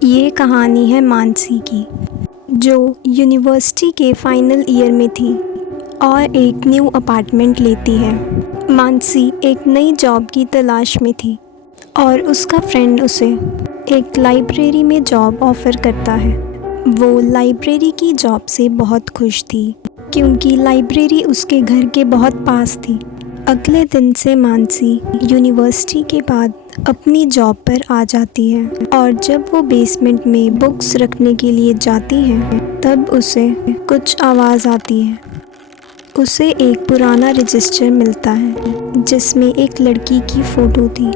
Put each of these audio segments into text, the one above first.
ये कहानी है मानसी की, जो यूनिवर्सिटी के फाइनल ईयर में थी और एक न्यू अपार्टमेंट लेती है। मानसी एक नई जॉब की तलाश में थी और उसका फ्रेंड उसे एक लाइब्रेरी में जॉब ऑफ़र करता है। वो लाइब्रेरी की जॉब से बहुत खुश थी क्योंकि लाइब्रेरी उसके घर के बहुत पास थी। अगले दिन से मानसी यूनिवर्सिटी के बाद अपनी जॉब पर आ जाती है और जब वो बेसमेंट में बुक्स रखने के लिए जाती है तब उसे कुछ आवाज़ आती है। उसे एक पुराना रजिस्टर मिलता है जिसमें एक लड़की की फ़ोटो थी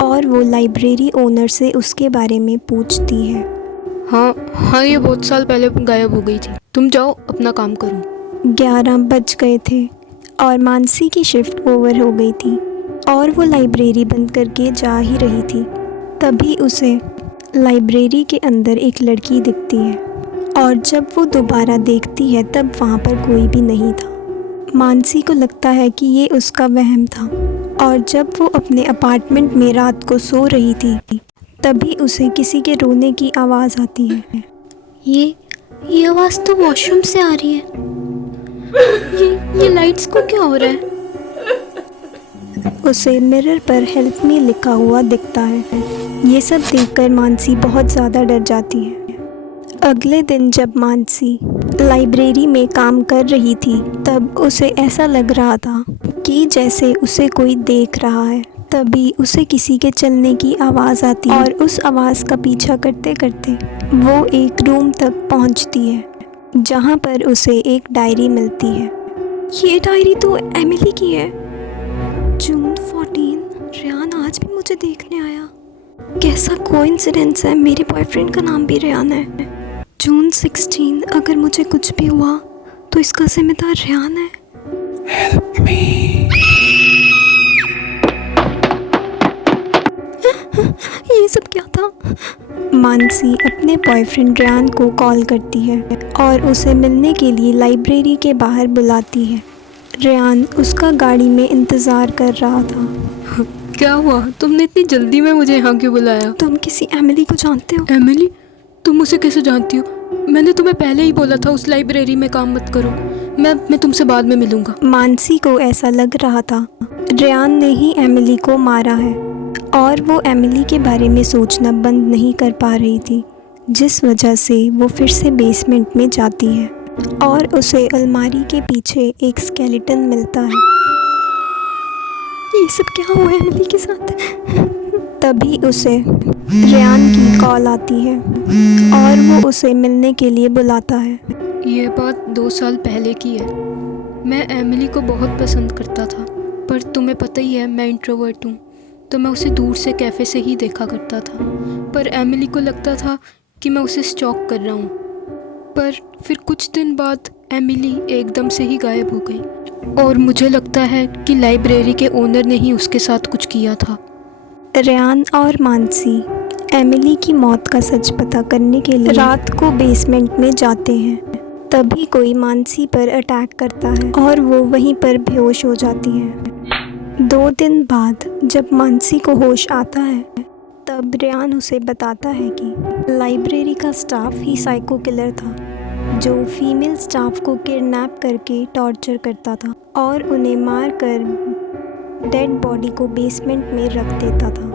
और वो लाइब्रेरी ओनर से उसके बारे में पूछती है। हाँ, ये बहुत साल पहले गायब हो गई थी। तुम जाओ, अपना काम करो। 11 बज गए थे और मानसी की शिफ्ट ओवर हो गई थी और वो लाइब्रेरी बंद करके जा ही रही थी। तभी उसे लाइब्रेरी के अंदर एक लड़की दिखती है और जब वो दोबारा देखती है तब वहाँ पर कोई भी नहीं था। मानसी को लगता है कि ये उसका वहम था और जब वो अपने अपार्टमेंट में रात को सो रही थी तभी उसे किसी के रोने की आवाज़ आती है। ये आवाज़ तो वॉशरूम से आ रही है। ये लाइट्स को क्या हो रहा है? उसे मिरर पर हेल्प मी लिखा हुआ दिखता है। ये सब देखकर मानसी बहुत ज़्यादा डर जाती है। अगले दिन जब मानसी लाइब्रेरी में काम कर रही थी तब उसे ऐसा लग रहा था कि जैसे उसे कोई देख रहा है। तभी उसे किसी के चलने की आवाज़ आती है और उस आवाज़ का पीछा करते करते वो एक रूम तक पहुंचती है जहां पर उसे एक डायरी मिलती है। ये डायरी तो एमिली की है। जून 14, रेहान आज भी मुझे देखने आया। कैसा कोइंसिडेंस है, मेरे बॉयफ्रेंड का नाम भी रेहान है। जून 16, अगर मुझे कुछ भी हुआ तो इसका जिम्मेदार रेहान है। Help me. ये सब क्या था? मानसी अपने बॉयफ्रेंड रेहान को कॉल करती है और उसे मिलने के लिए लाइब्रेरी के बाहर बुलाती है। रेहान उसका गाड़ी में इंतज़ार कर रहा था। क्या हुआ? तुमने इतनी जल्दी में मुझे यहाँ क्यों बुलाया? तुम किसी एमिली को जानते हो? एमिली? तुम उसे कैसे जानती हो? मैंने तुम्हें पहले ही बोला था उस लाइब्रेरी में काम मत करो। मैं तुमसे बाद में मिलूंगा। मानसी को ऐसा लग रहा था रेहान ने ही एमिली को मारा है और वो एमिली के बारे में सोचना बंद नहीं कर पा रही थी, जिस वजह से वो फिर से बेसमेंट में जाती है और उसे अलमारी के पीछे एक स्केलेटन मिलता है। ये सब क्या हुआ एमिली के साथ? तभी उसे रेहान की कॉल आती है और वो उसे मिलने के लिए बुलाता है। ये बात 2 साल पहले की है। मैं एमिली को बहुत पसंद करता था, पर तुम्हें पता ही है मैं इंट्रोवर्ट हूँ, तो मैं उसे दूर से कैफ़े से ही देखा करता था। पर एमिली को लगता था कि मैं उसे स्टॉक कर रहा हूँ। पर फिर कुछ दिन बाद एमिली एकदम से ही गायब हो गई और मुझे लगता है कि लाइब्रेरी के ओनर ने ही उसके साथ कुछ किया था। रेहान और मानसी एमिली की मौत का सच पता करने के लिए रात को बेसमेंट में जाते हैं। तभी कोई मानसी पर अटैक करता है और वो वहीं पर बेहोश हो जाती है। 2 दिन बाद जब मानसी को होश आता है तब रेहान उसे बताता है कि लाइब्रेरी का स्टाफ ही साइको किलर था जो फीमेल स्टाफ को किडनैप करके टॉर्चर करता था और उन्हें मार कर डेड बॉडी को बेसमेंट में रख देता था।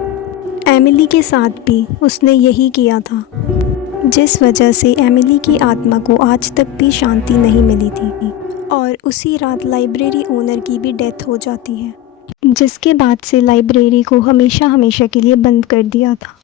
एमिली के साथ भी उसने यही किया था, जिस वजह से एमिली की आत्मा को आज तक भी शांति नहीं मिली थी और उसी रात लाइब्रेरी ओनर की भी डेथ हो जाती है, जिसके बाद से लाइब्रेरी को हमेशा के लिए बंद कर दिया था।